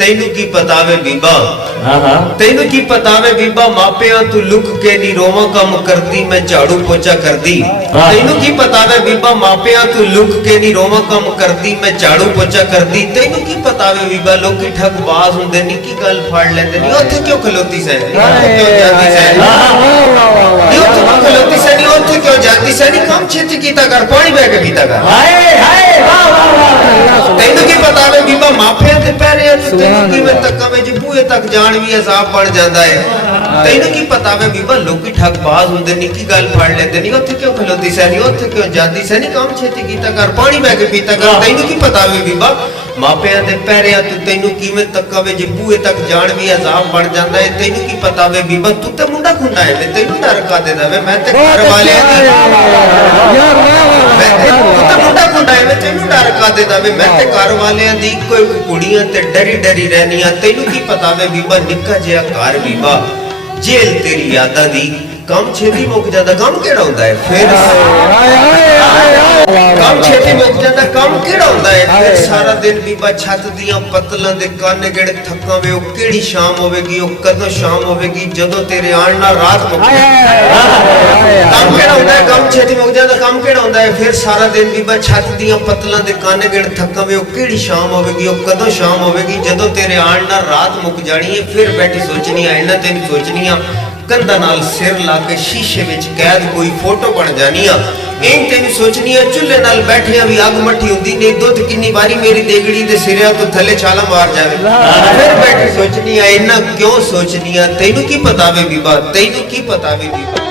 ਤੈਨੂੰ ਕੀ ਪਤਾ ਵੇ ਬੀਬਾ ਤੈਨੂੰ ਕੀ ਪਤਾ ਵੇ ਬੀਬਾ ਮਾਪਿਆਂ ਤੂੰ ਲੁਕ ਕੇ ਨੀ ਰੋਵਾਂ ਕੰਮ ਕਰਦੀ ਮੈਂ ਝਾੜੂ ਪੋਚਾ ਕਰਦੀ ਤੈਨੂੰ ਕੀ ਪਤਾ ਵੇ ਬੀਬਾ ਮਾਪਿਆਂ ਤੂੰ ਲੁਕ ਕੇ ਨੀ ਰੋਵਾਂ ਕੰਮ ਕਰਦੀ ਮੈਂ ਝਾੜੂ ਪੋਚਾ ਕਰਦੀ ਤੈਨੂੰ ਕੀ ਪਤਾ ਵੇ ਬੀਬਾ ਲੋਕੀ ਠੱਗਬਾਜ਼ ਹੁੰਦੇ ਨੀ ਕੀ ਗੱਲ ਫੜ ਲੈਂਦੇ ਨੀ ਉੱਥੇ ਕਿਉਂ ਖਲੋਤੀ ਸੈਂ ਕਿਉਂ ਜਾਂਦੀ ਸੈਂ ਨੀ ਉੱਥੇ ਕਿਉਂ ਖਲੋਤੀ ਸੈਂ ਨੀ ਉੱਥੇ ਕਿਉਂ ਜਾਂਦੀ ਸੈਂ ਨੀ ਕੰਮ ਛੇਤੀ ਕੀਤਾ ਕਰ ਪਾਣੀ ਬਹਿ ਕੇ ਪੀਤਾ ਕਰ ਹਾਏ ਹਾਏ ਵਾਹ ਵਾਹ ਵਾਹ ਤੈਨੂੰ ਕੀ ਪਤਾ ਵੇ ਬੀਬਾ ਮਾਪਿਆਂ ਤੇ ਪੈਰਿਆਂ ਤੇ ਤੈਨੂੰ ਕਿਵੇਂ ਤੱਕਾਵੇਂ ਜੇ ਬੂਹੇ ਤੱਕ ਜਾਣ ਵੀ ਅਜ਼ਾਬ ਬਣ ਜਾਂਦਾ ਹੈ ਤੈਨੂੰ ਕੀ ਪਤਾ ਵੇ ਬੀਬਾ ਲੋਕੀ ਠੱਗਬਾਜ਼ ਹੁੰਦੇ ਨੀ ਕੀ ਗੱਲ ਫੜ ਲੈਂਦੇ ਨੀ ਉੱਥੇ ਕਿਉਂ ਖਲੋਤੀ ਸੈਂ ਨੀ ਉੱਥੇ ਕਿਉਂ ਜਾਂਦੀ ਸੈਂ ਨੀ ਕੰਮ ਛੇਤੀ ਕੀਤਾ ਕਰ ਪਾਣੀ ਬਹਿ ਕੇ ਪੀਤਾ ਕਰ ਤੈਨੂੰ ਕੀ ਪਤਾ ਵੇ ਬੀਬਾ ਮਾਪਿਆਂ ਦੇ ਪੈਰਿਆਂ ਤੇ ਤੈਨੂੰ ਕਿਵੇਂ ਤੱਕਾਵੇ ਜੇ ਬੂਹੇ ਤੱਕ ਜਾਣ ਵੀ ਅਜ਼ਾਬ ਬਣ ਜਾਂਦਾ ਹੈ ਤੈਨੂੰ ਕੀ ਪਤਾ ਵੇ ਬੀਬਾ ਤੂੰ ਤੇ ਮੁੰਡਾ ਖੁੰਡਾ ਹੈ ਤੈਨੂੰ ਡਰ ਕਾ ਦੇਦਾ ਵੇ ਮੈਂ ਤੇ ਘਰ ਵਾਲਿਆਂ ਦੀ ਤੂੰ ਤੇ ਮੁੰਡਾ ਖੁੰਡਾ ਹੈ ਤੈਨੂੰ ਡਰ ਕਾ ਦੇਦਾ ਵੇ ਮੈਂ ਤੇ ਘਰ ਵਾਲਿਆਂ ਦੀ ਕੋਈ ਕੁੜੀਆਂ ਤੇ ਡਰੀ ਡਰੀ ਰਹਿਨੀਆਂ ਤੈਨੂੰ ਕੀ ਪਤਾ ਵੇ ਬੀਬਾ ਨਿੱਕਾ ਜਿਹਾ ਘਰ ਬੀਬਾ ਜੇਲ੍ਹ ਤੇਰੀ ਯਾਦਾਂ ਦੀ ਕੰਮ ਛੇਤੀ ਮੁੱਕ ਜਾਂਦਾ ਕੰਮ ਕਿਹੜਾ ਹੁੰਦਾ ਹੈ ਫਿਰ ਕੰਮ ਛੇਤੀ ਮੁੱਕ ਜਾਂਦਾ ਕੰਮ ਕਿਹੜਾ ਹੁੰਦਾ ਹੈ ਫਿਰ ਸਾਰਾ ਦਿਨ ਬੀਬਾ ਛੱਤ ਦੀਆਂ ਪੱਤਲਾਂ ਦੇ ਕੰਨ ਗਿਣ ਥੱਕਾਂ ਵੇ ਉਹ ਕਿਹੜੀ ਸ਼ਾਮ ਹੋਵੇਗੀ ਉਹ ਕਦੋਂ ਸ਼ਾਮ ਹੋਵੇਗੀ ਜਦੋਂ ਤੇਰੇ ਆਉਣ ਨਾਲ ਰਾਤ ਮੁੱਕ ਕੰਮ ਕਿਹੜਾ ਹੁੰਦਾ ਹੈ ਕੰਮ ਛੇਤੀ ਮੁੱਕ ਜਾਂਦਾ ਕੰਮ ਕਿਹੜਾ ਹੁੰਦਾ ਹੈ ਫਿਰ ਸਾਰਾ ਦਿਨ ਬੀਬਾ ਛੱਤ ਦੀਆਂ ਪੱਤਲਾਂ ਦੇ ਕੰਨ ਗਿਣ ਥੱਕਾਂ ਵੇ ਉਹ ਕਿਹੜੀ ਸ਼ਾਮ ਹੋਵੇਗੀ ਉਹ ਕਦੋਂ ਸ਼ਾਮ ਹੋਵੇਗੀ ਜਦੋਂ ਤੇਰੇ ਆਉਣ ਨਾਲ ਰਾਤ ਮੁੱਕ ਜਾਣੀ ਹੈ ਫਿਰ ਬੈਠੀ ਸੋਚਣੀ ਆ ਇਹਨਾਂ ਤੈਨੂੰ ਸੋਚਣੀਆਂ ਕੰਧਾਂ ਨਾਲ ਸਿਰ ਲਾ ਕੇ ਸ਼ੀਸ਼ੇ ਵਿੱਚ ਕੈਦ ਕੋਈ ਫੋਟੋ ਬਣ ਜਾਣੀ ਆ ਇਹ ਤੈਨੂੰ ਸੋਚਣੀ ਆ ਚੁੱਲ੍ਹੇ ਨਾਲ ਬੈਠਿਆਂ ਵੀ ਅੱਗ ਮੱਠੀ ਹੁੰਦੀ ਨੇ ਦੁੱਧ ਕਿੰਨੀ ਵਾਰੀ ਮੇਰੀ ਦੇਗੜੀ ਦੇ ਸਿਰਿਆਂ ਤੋਂ ਥੱਲੇ ਛਾਲਾ ਮਾਰ ਜਾਵੇ ਫਿਰ ਬੈਠੀ ਸੋਚਣੀ ਆ ਇਹਨਾਂ ਕਿਉਂ ਸੋਚਣੀ ਆ ਤੈਨੂੰ ਕੀ ਪਤਾ ਵੇ ਬੀਬਾ ਤੈਨੂੰ ਕੀ ਪਤਾ ਵੇ ਬੀਬਾ